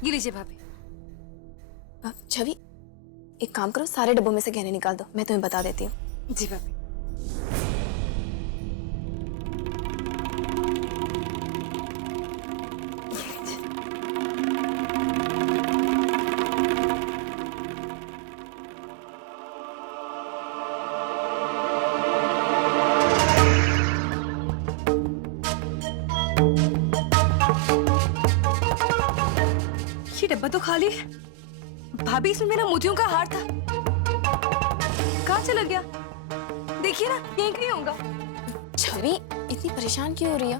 ये लीजिए भाभी। छवि, एक काम करो, सारे डब्बों में से गहने निकाल दो, मैं तुम्हें बता देती हूँ। जी भाभी। ये डब्बा तो खाली है। भाभी, इसमें मेरा मोतियों का हार था, कहाँ चला गया? देखिए ना, यहीं कहीं होगा। छवि, इतनी परेशान क्यों हो रही है?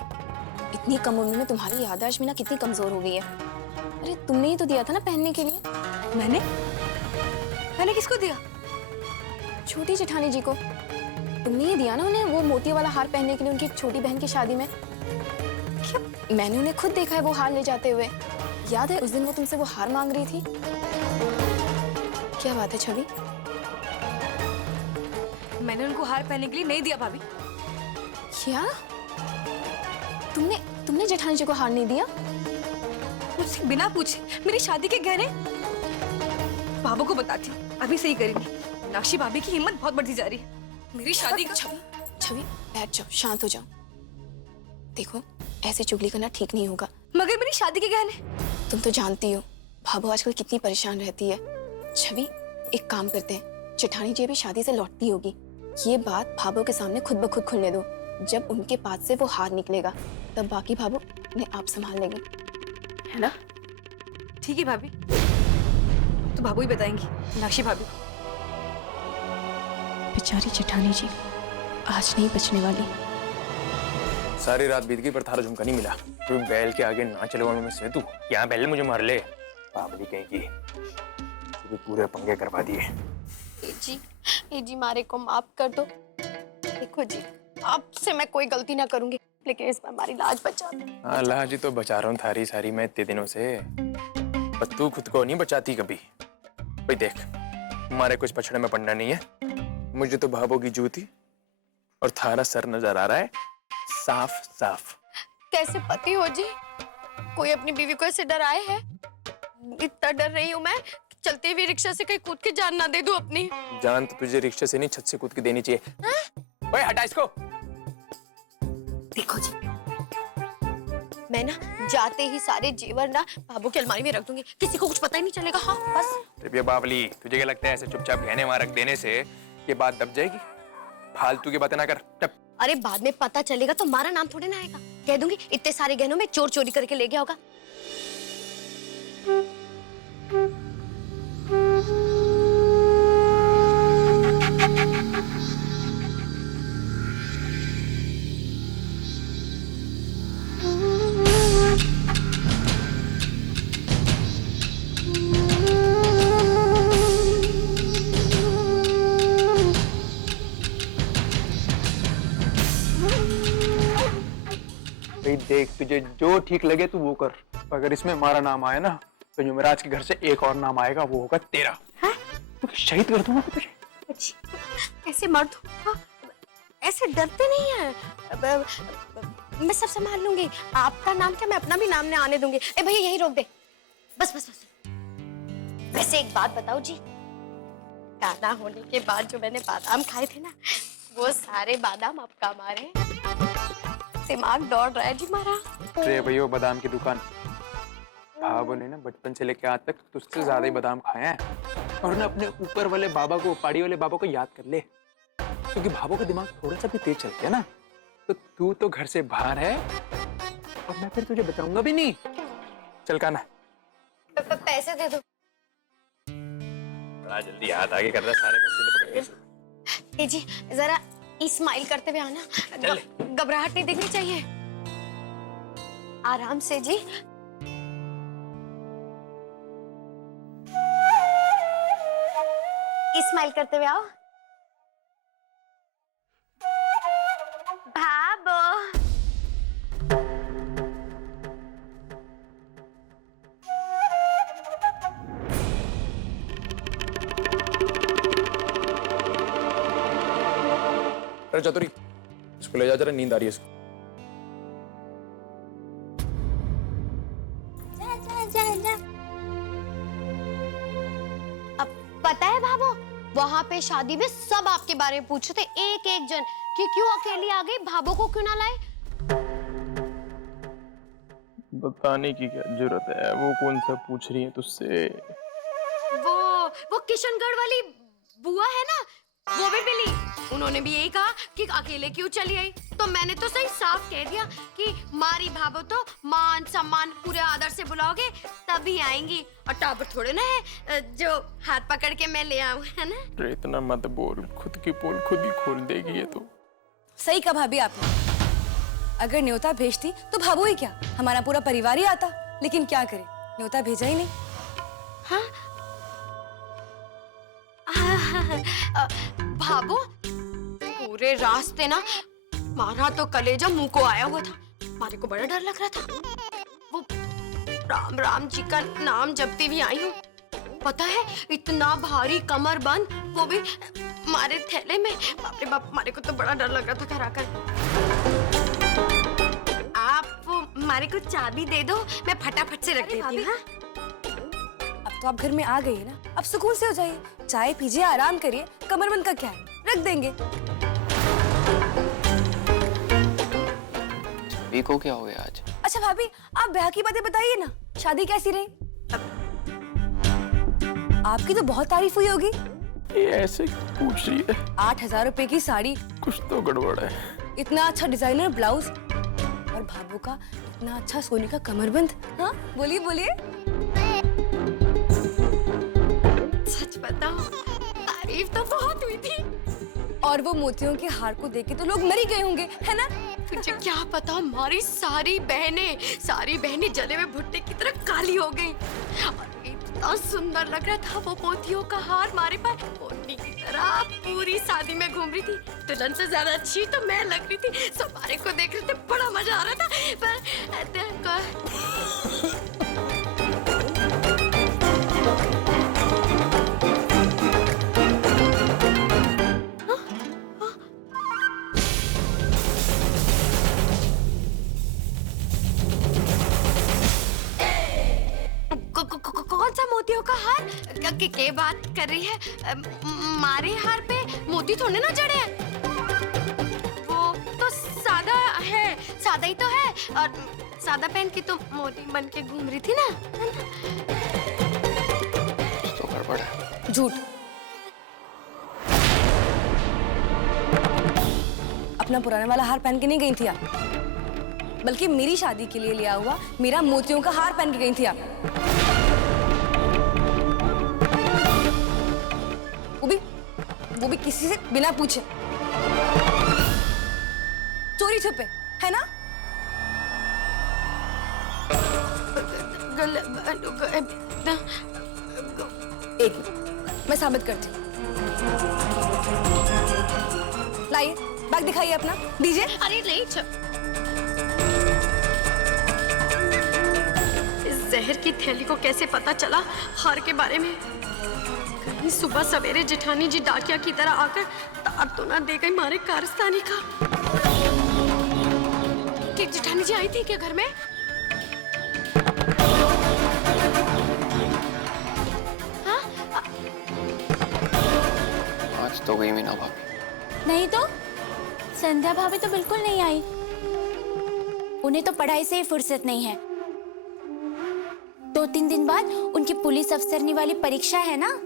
इतनी कम उम्र में तुम्हारी याददाश्त में ना कितनी कमजोर हो गई है। अरे तुमने ही तो दिया था ना पहनने के लिए। मैंने मैंने किसको दिया? छोटी जेठानी जी को। तुमने ही दिया ना उन्हें वो मोती वाला हार पहनने के लिए उनकी छोटी बहन की शादी में। क्या? मैंने उन्हें खुद देखा है वो हार ले जाते हुए। याद है उस दिन वो तुमसे वो हार मांग रही थी? क्या बात है छवि? मैंने उनको हार पहनने के लिए नहीं दिया भाभी। क्या? तुमने तुमने जेठानी जी को हार नहीं दिया? मुझसे बिना पूछे मेरी शादी के गहने? बाबू को बताती हूँ, अभी सही करेंगी। मीनाक्षी भाभी की हिम्मत बहुत बढ़ती जा रही है। मेरी शादी का छवि, छवि बैठ जाओ, शांत हो जाओ। देखो, ऐसे चुगली करना ठीक नहीं होगा। मगर मेरी शादी के गहने? तुम तो जानती हो भाभो आजकल कितनी परेशान रहती है। छवि, एक काम करते हैं, जेठानी जी अभी शादी से लौटती होगी, ये बात भाभो के सामने खुद ब खुद खुलने दो। जब उनके पास से वो हार निकलेगा तब बाकी भाभो उन्हें आप संभाल लेंगे, है ना? ठीक है भाभी, तो भाभू ही बताएंगी मीनाक्षी भाभी। बेचारी जेठानी जी आज नहीं बचने वाली। सारी रात बीत गई पर थारा झुमका नहीं मिला। तू बैल के आगे ना चलवा में से तू यहाँ बैल मुझे मार ले। बाबली कहेगी पूरे पंगे करवा दिए। ए जी मारे को माफ कर दो। देखो जी, आपसे मैं कोई गलती ना करूंगी, लेकिन इस बार हमारी लाज बचा दो। हाँ लाज तो बचा रहा हूँ थारी सारी मैं इतने दिनों से, पर तू खुद को नहीं बचाती कभी। भाई देख, हमारे कुछ पछड़े में पड़ना नहीं है। मुझे तो भाभो की जूती और थारा सर नजर आ रहा है साफ साफ। कैसे पति हो जी? कोई अपनी बीवी को ऐसे डराए है? इतना डर रही हूँ मैं, चलते हुए रिक्शा से कहीं कूद के जान ना दे दूं अपनी। जान तो तुझे रिक्शे से नहीं छत से कूद के देनी चाहिए। ओए हटा इसको। देखो जी, मैं ना जाते ही सारे जेवर ना बाबू की अलमारी में रख दूंगी, किसी को कुछ पता ही नहीं चलेगा। हाँ बस। ये बावली, तुझे क्या लगता है ऐसे चुपचाप गहने वहां रख देने से ये बात दब जाएगी? फालतू की बातें ना कर। टप। अरे बाद में पता चलेगा तो हमारा नाम थोड़े ना आएगा। कह दूंगी इतने सारे गहनों में चोर चोरी करके ले गया होगा। भाई देख, तुझे जो ठीक लगे तू वो कर। अगर इसमें हमारा नाम आया ना तो युवराज के घर से एक और नाम आएगा, वो होगा तेरा। तो शहीद कर दूंगा तुझे। ऐसे मर्द हो, ऐसे डरते नहीं है। मैं सब संभाल लूंगी। आपका नाम क्या, मैं अपना भी नाम नहीं आने दूंगी। ए भैया यही रोक दे। बस बस बस। वैसे एक बात बताओ जी, गाना होने के बाद जो मैंने बादाम खाए थे ना, वो सारे बादाम अब काम आ रहे हैं। दिमाग दौड़ रहा है जी हमारा। अरे भैया बादाम की दुकान, भाभो ने ना बचपन से लेकर आज तक तुझसे ज्यादा ही बादाम खाए हैं। और ना अपने ऊपर वाले बाबा को, पहाड़ी वाले बाबा को याद कर ले, क्योंकि भाभो का दिमाग थोड़ा सा भी तेज चलता है ना तो तू तो घर से बाहर है और मैं फिर तुझे बचाऊंगा भी नहीं। चल काना, पैसे दे दो। बड़ा जल्दी हाथ आगे कर रहा, सारे पैसे पकड़ के। ए जी जरा स्माइल करते हुए आना, घबराहट नहीं दिखनी चाहिए। आराम से जी। स्माइल करते हुए आओ। भाभो। अरे चतुरी, इसको ले जा जरा, नींद आ रही है इसको। जा जा जा जा। पता है भाभो, वहाँ पे शादी में सब आपके बारे में पूछ रहे थे, एक एक जन, कि क्यों अकेली आ गई, भाभो को क्यों ना लाए। बताने की क्या जरूरत है, वो कौन सा पूछ रही है तुझसे? वो किशनगढ़ वाली बुआ है ना, वो भी मिली। उन्होंने भी यही कहा कि अकेले क्यों चली आई। तो मैंने तो सही साफ कह दिया कि मारी भाभो तो मान सम्मान पूरे आदर से बुलाओगे तभी आएंगी, और टाबर थोड़े ना है जो हाथ पकड़ के मैं ले आऊं, है ना। अरे इतना मत बोल, खुद की पोल खुद ही खोल देगी ये तो। सही कहा भाभी आपने। अगर न्योता भेजती तो भाभो ही क्या, हमारा पूरा परिवार ही आता। लेकिन क्या करे, न्योता भेजा ही नहीं। हाँ? भाभो पूरे रास्ते ना मारा तो कलेजा मुंह को आया हुआ था, मारे को बड़ा डर लग रहा था। वो राम राम जी का नाम जपती हुई आई हूँ, पता है इतना भारी कमर बंद, वो भी मारे थैले में। बाप रे बाप, मारे को तो बड़ा डर लग रहा था घर आकर। आप वो मारे को चाबी दे दो, मैं फटाफट से रख देती हूँ। अब तो आप घर में आ गई है ना, अब सुकून से हो जाइए, चाय पीजिए, आराम करिए। कमरबंद का क्या है, रख देंगे। भाभी को क्या हो गया आज? अच्छा भाभी, आप ब्याह की बातें बताइए ना, शादी कैसी रही? आपकी तो बहुत तारीफ हुई होगी। ये ऐसे पूछ रही है? 8,000 रुपए की साड़ी, कुछ तो गड़बड़ है। इतना अच्छा डिजाइनर ब्लाउज, और भाभो का इतना अच्छा सोने का कमरबंद। हाँ बोलिए बोलिए। सच बताओ, तारीफ तो बहुत हुई थी। और वो मोतियों के हार को देख के तो लोग मर ही गए होंगे, है ना? तुझे क्या पता, हमारी सारी बहनें जले में भुट्टे की तरह काली हो गई। और इतना सुंदर लग रहा था वो मोतियों का हार मारे पर, मोती की तरह पूरी शादी में घूम रही थी। दुल्हन से ज्यादा अच्छी तो मैं लग रही थी। सब हमारे को देख रहे थे, बड़ा मजा आ रहा था। कौन सा मोतियों का हार के बात कर रही है? मारे हार पे मोती थोड़े ना जड़े हैं। वो तो सादा है, सादा ही तो है। और सादा पहन के तो मोती बन के घूम रही थी ना, है ना? तो गड़बड़ है। झूठ। अपना पुराना वाला हार पहन के नहीं गई थी आप, बल्कि मेरी शादी के लिए लिया हुआ मेरा मोतियों का हार पहन के गई थी आप। वो भी किसी से बिना पूछे, चोरी छुपे, है ना? एक मिनट, मैं साबित करती हूँ। लाइए, बैग दिखाइए अपना, दीजिए। अरे नहीं, इस जहर की थैली को कैसे पता चला हार के बारे में? कहीं सुबह सवेरे जेठानी जी डाकिया की तरह आकर तार तो ना दे गई मारे कारस्तानी का। कि जेठानी जी आई थी क्या घर में? हाँ? आज तो गई मीना भाभी। नहीं तो संध्या भाभी तो बिल्कुल नहीं आई। उन्हें तो पढ़ाई से ही फुर्सत नहीं है। 2-3 दिन बाद उनकी पुलिस अफसरनी वाली परीक्षा है ना,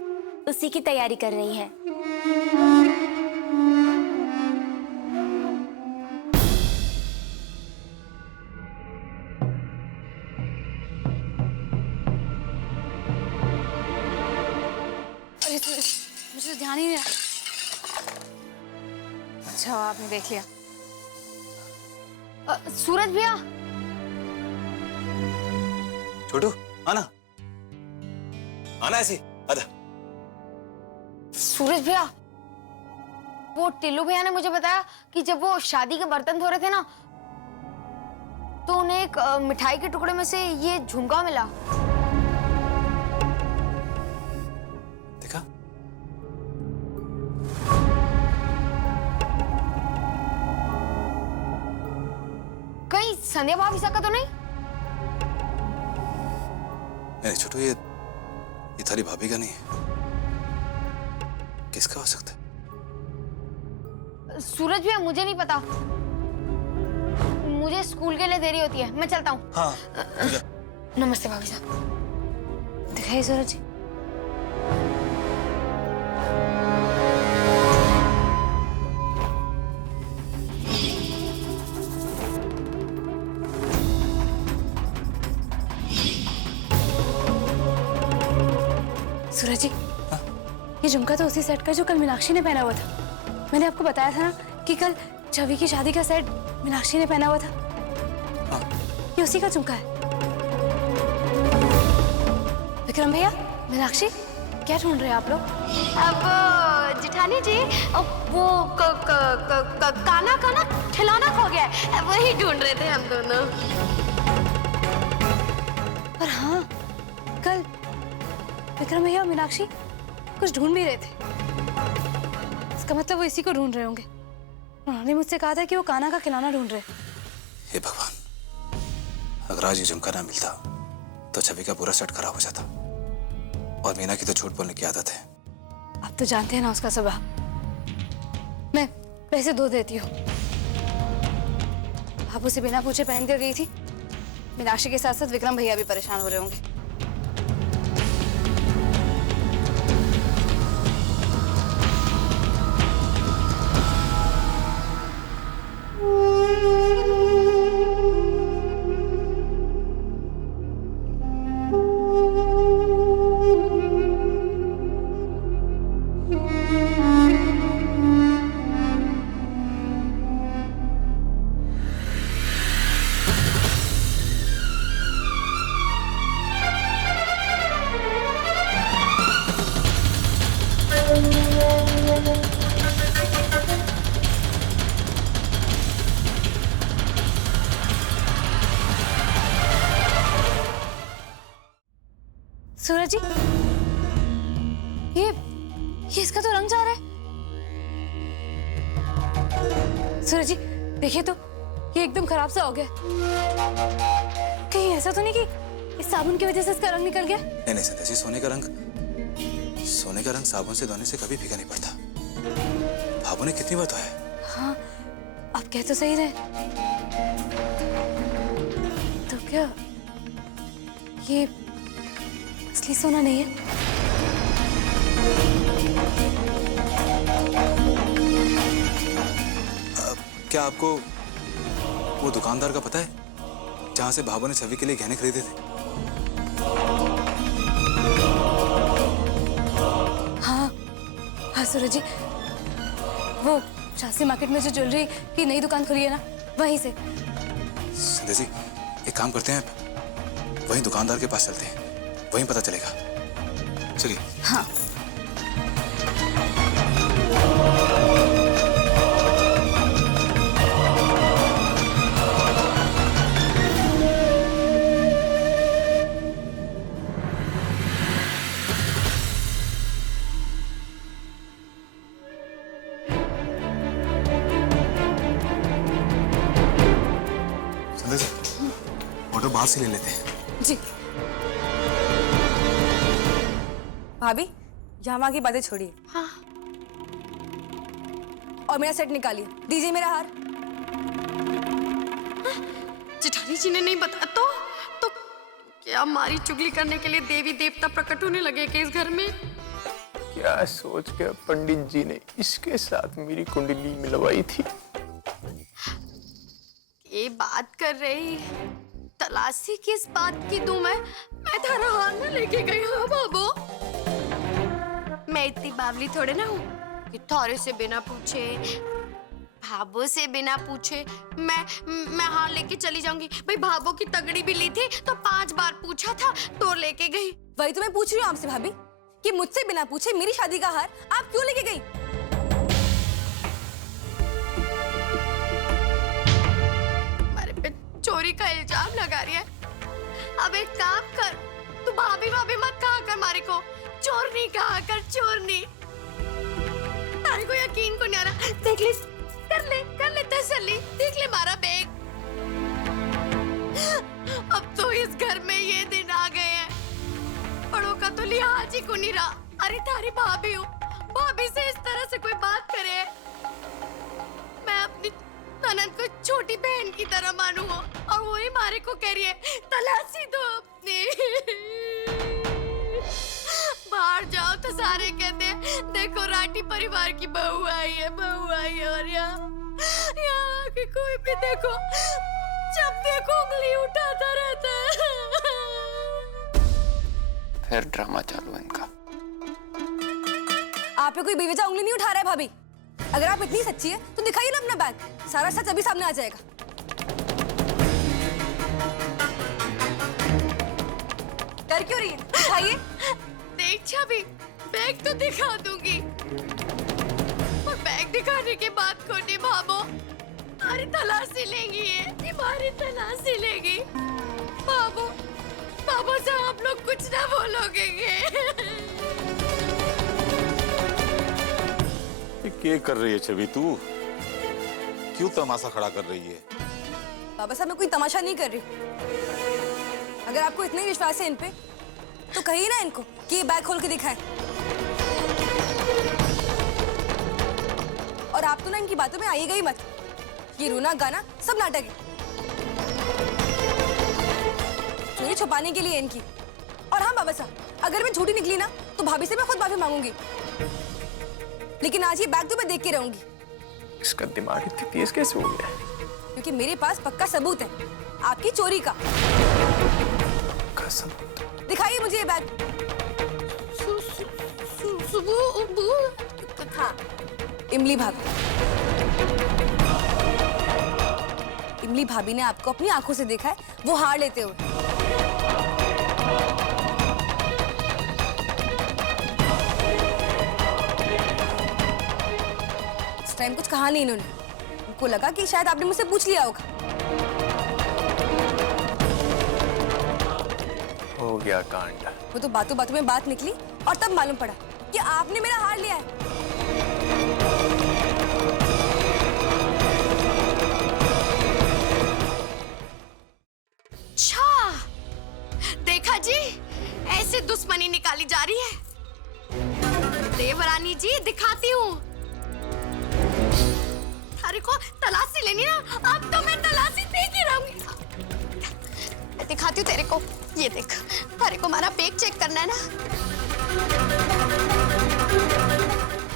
उसी की तैयारी कर रही है। अरे मुझे ध्यान ही नहीं रहा। अच्छा आपने देख लिया। सूरज भैया, छोटू आना आना, ऐसी आजा। सूरज भैया, वो टिल्लू भैया ने मुझे बताया कि जब वो शादी के बर्तन धो रहे थे ना, तो उन्हें एक मिठाई के टुकड़े में से ये झुमका मिला। देखा? कहीं संध्या भाभी का तो नहीं? नहीं छोटू, ये थारी भाभी का नहीं है, किसका हो सकता है? सूरज भैया मुझे नहीं पता, मुझे स्कूल के लिए देरी होती है, मैं चलता हूँ। हाँ तू जा। नमस्ते भाभी साहब। दिखाइए सूरज जी। सूरज जी, ये झुमका तो उसी सेट का जो कल मीनाक्षी ने पहना हुआ था। मैंने आपको बताया था ना कि कल छवि की शादी का सेट मीनाक्षी ने पहना हुआ था। हाँ। ये उसी का झुमका है। विक्रम भैया, मीनाक्षी, क्या ढूंढ रहे हैं आप लोग? अब जिठानी जी, वो काना काना खिलौना खो गया है, वही ढूंढ रहे थे हम दोनों। और हाँ, कल विक्रम भैया और मीनाक्षी कुछ ढूंढ भी रहे थे। इसका मतलब वो इसी को ढूंढ रहे होंगे। उन्होंने मुझसे कहा था कि वो काना का खिलौना ढूंढ रहे। हे भगवान, अगर आज ये झुमका ना मिलता तो छवि का पूरा सेट खराब हो जाता। और मीना की तो झूठ बोलने की आदत है। आप तो जानते हैं ना उसका स्वभाव। मैं पैसे दो देती हूँ। आप उसे बिना पूछे पहन कर गई थी। मीनाक्षी के साथ साथ विक्रम भैया भी परेशान हो रहे होंगे। सूरज जी, ये इसका तो रंग जा रहा है। सूरज जी, देखिए तो, ये एकदम खराब सा हो गया। कहीं ऐसा तो नहीं कि इस साबुन की वजह से इसका रंग निकल गया? नहीं नहीं संध्या जी, सोने का रंग साबुन से धोने से कभी फीका नहीं पड़ता। भाभू ने कितनी बार धोया है। हाँ, आप कह तो सही रहे। तो क्या ये असली सोना नहीं है? क्या आपको वो दुकानदार का पता है जहां से भाभू ने छवि के लिए गहने खरीदे थे? हाँ सूरज जी, वो शास्त्री मार्केट में जो ज्वेलरी की नई दुकान खुली है ना, वहीं से। संध्या जी, एक काम करते हैं, वहीं दुकानदार के पास चलते हैं, वहीं पता चलेगा। चलिए। हाँ। ऑटो बाहर से ले लेते हैं। जी। भाभी, यहाँ की बातें छोड़िए। हाँ। और मेरा सेट निकालिए, दीजिए मेरा हार। जिठानी जी ने नहीं बताया तो क्या हमारी चुगली करने के लिए देवी देवता प्रकट होने लगे कि इस घर में? क्या सोच के पंडित जी ने इसके साथ मेरी कुंडली मिलवाई थी? ये बात कर रही, तलाशी किस बात की दूं मैं थारा हार में लेके गई हूँ बाबू। मैं इतनी बावली थोड़े ना हूँ कि थारे से बिना पूछे, भाभो से बिना पूछे मैं हार लेके चली जाऊंगी। भाई भाभो की तगड़ी भी ली थी तो 5 बार पूछा था तो लेके गई। वही तो मैं पूछ रही हूँ आपसे भाभी कि मुझसे बिना पूछे मेरी शादी का हार आप क्यों लेके गई? हमारे पे चोरी का इल्जाम लगा रही है। अब एक काम कर, तू भाभी भाभी मत कहा कर मारे को, चोरनी कहा कर, चोरनी। तारे को यकीन को नहीं आ रहा। देख ले, कर ले तसल्ली, देख ले मारा बैग। अब तो इस घर में ये दिन आ गए हैं, बड़ों का तो लिहाज ही को नहीं रहा। अरे तारी भाभी हूँ, भाभी से अनंत को छोटी बहन की तरह मानू हो, और वही मारे को कह रही है तलाशी दो अपनी। बाहर जाओ तो सारे कहते हैं देखो राठी परिवार की बहू आई है, और यहाँ के कोई भी देखो, जब देखो उंगली उठाता रहता है। फिर ड्रामा चालू है इनका। आप पे कोई बेवजह उंगली नहीं उठा रहा है भाभी। अगर आप इतनी सच्ची है तो दिखाइए ना अपना बैग, सारा सच अभी सामने आ जाएगा। डर क्यों रही है? दिखाइए। देख छवि, बैग तो दिखा दूंगी, और बैग दिखाने के बाद खोटी भाभो हमारी तलाशी लेंगी, हमारी तलाशी लेंगी। भाभो से आप लोग कुछ ना बोलोगे। क्या कर रही है छवि तू? क्यों तमाशा खड़ा कर रही है? बाबा साहब मैं कोई तमाशा नहीं कर रही। अगर आपको इतना ही विश्वास है इन पे तो कहिए ना इनको कि ये बैग खोल के दिखाएं। और आप तो ना इनकी बातों में आइएगा ही मत। ये रोना गाना सब नाटक है, चोरी छुपाने के लिए इनकी। और हाँ बाबा साहब, अगर मैं झूठी निकली ना तो भाभी से मैं खुद माफी मांगूंगी, लेकिन आज ये बैग तो मैं देख के रहूंगी। इसका दिमाग इतनी तेज कैसे हो गया? क्योंकि मेरे पास पक्का सबूत है आपकी चोरी का। कसम। दिखाइए मुझे ये बैग। हाँ, इमली भाभी। इमली भाभी ने आपको अपनी आंखों से देखा है वो हार लेते हुए। इस टाइम कुछ कहा नहीं इन्होंने, उनको लगा कि शायद आपने मुझसे पूछ लिया होगा। हो गया कांड। वो तो बातों बातों में बात निकली और तब मालूम पड़ा कि आपने मेरा हार लिया है। अच्छा, देखा जी, ऐसे दुश्मनी निकाली जा रही है। देवरानी जी दिखाती हूँ, थारे को तलाशी लेनी ना, अब तो मैं तलाशी दे ही रहूंगी। मैं दिखाती हूँ तेरे को, ये देख, थारे को हमारा बैग चेक करना है ना।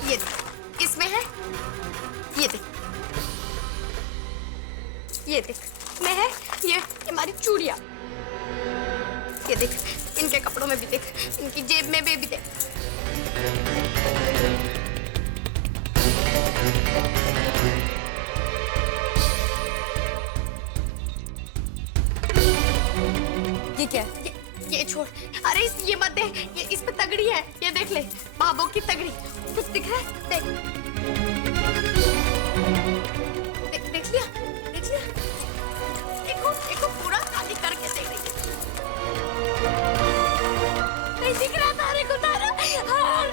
ये देख, इसमें है, ये देख, ये देख, में है ये हमारी चूड़ियां। ये देख, इनके कपड़ों में भी देख, इनकी जेब में भी देख। ये क्या है? ये छोड़, अरे ये मत दे, ये इस पे तगड़ी है, ये देख ले, बाबू की तगड़ी। कुछ दिख रहा है? देख, देख लिया, देख लिया। देखो पूरा खाली करके देख रही है। नहीं दिख रहा तारे को, तारा हार।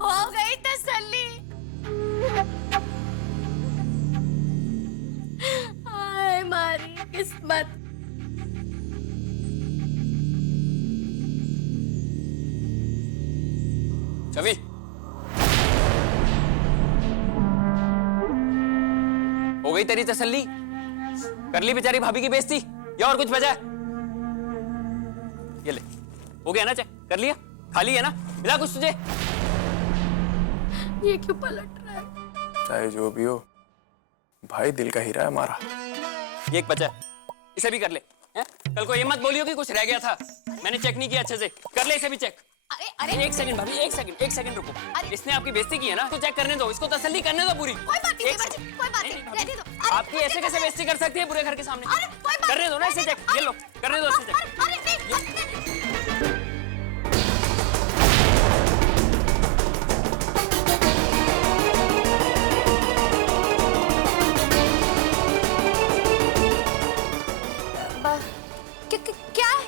हो गई तसल्ली। हाय मारी किस्मत। छवि, हो गई तेरी तसल्ली? कर ली बेचारी भाभी की बेइज्जती या और कुछ बचा है? ये ले, हो गया ना? चेक कर लिया? खाली है ना? मिला कुछ तुझे? ये क्यों पलट रहा है? चाहे जो भी हो, भाई दिल का हीरा है हमारा। ये एक बचा है, इसे भी कर ले। हैं? कल को ये मत बोलियो कि कुछ रह गया था, मैंने चेक नहीं किया अच्छे से। कर ले इसे भी चेक। अरे एक सेकंड भाभी, एक सेकंड रुको। इसने आपकी बेइज्जती की है ना, तो चेक करने दो, इसको तसल्ली करने दो पूरी। कोई बात नहीं, कोई बात नहीं, रहने दो। आपकी ऐसे कैसे बेइज्जती कर सकती है पूरे घर के सामने? अरे कोई बात करने दो ना इसे चेक। ये लो, करने दो इसे चेक। अरे नहीं। क्या है?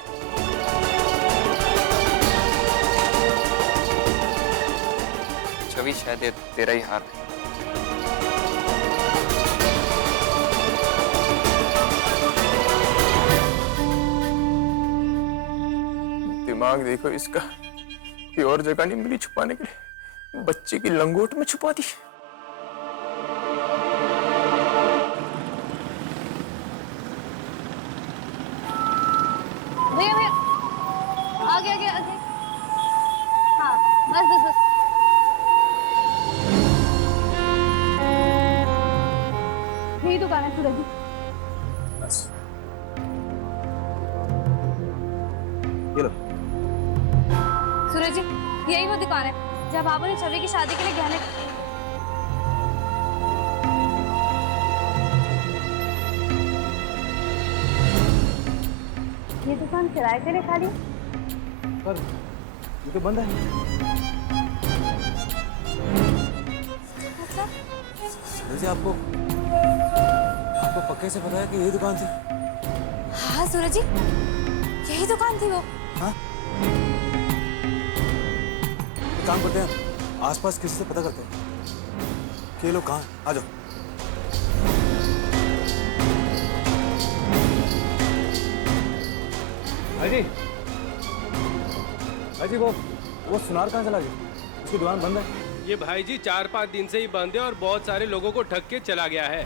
छवि, शायद ये तेरा ही हार है। दिमाग देखो इसका, कोई और जगह नहीं मिली छुपाने के लिए, बच्चे की लंगोट में छुपा दी। भैया भैया, आगे आगे आगे। हाँ बस बस बस। यही दुकान है सूरज जी। ये लो। सूरज जी यही वो दुकान है जहाँ बाबू ने छवि की शादी के लिए गहने। ये दुकान किराए के लिए खाली है? पर ये तो बंद है। वैसे आपको पक्के से पता है कि यही दुकान थी? हाँ सूरज जी यही दुकान थी वो। हाँ? एक काम करते हैं, आसपास किसी से पता करते हैं कि ये लोग कहाँ हैं। आ जाओ। भाई जी वो सुनार कहाँ चला गया? उसकी दुकान बंद है। ये भाई जी 4-5 दिन से ही बंद है और बहुत सारे लोगों को ठग के चला गया है।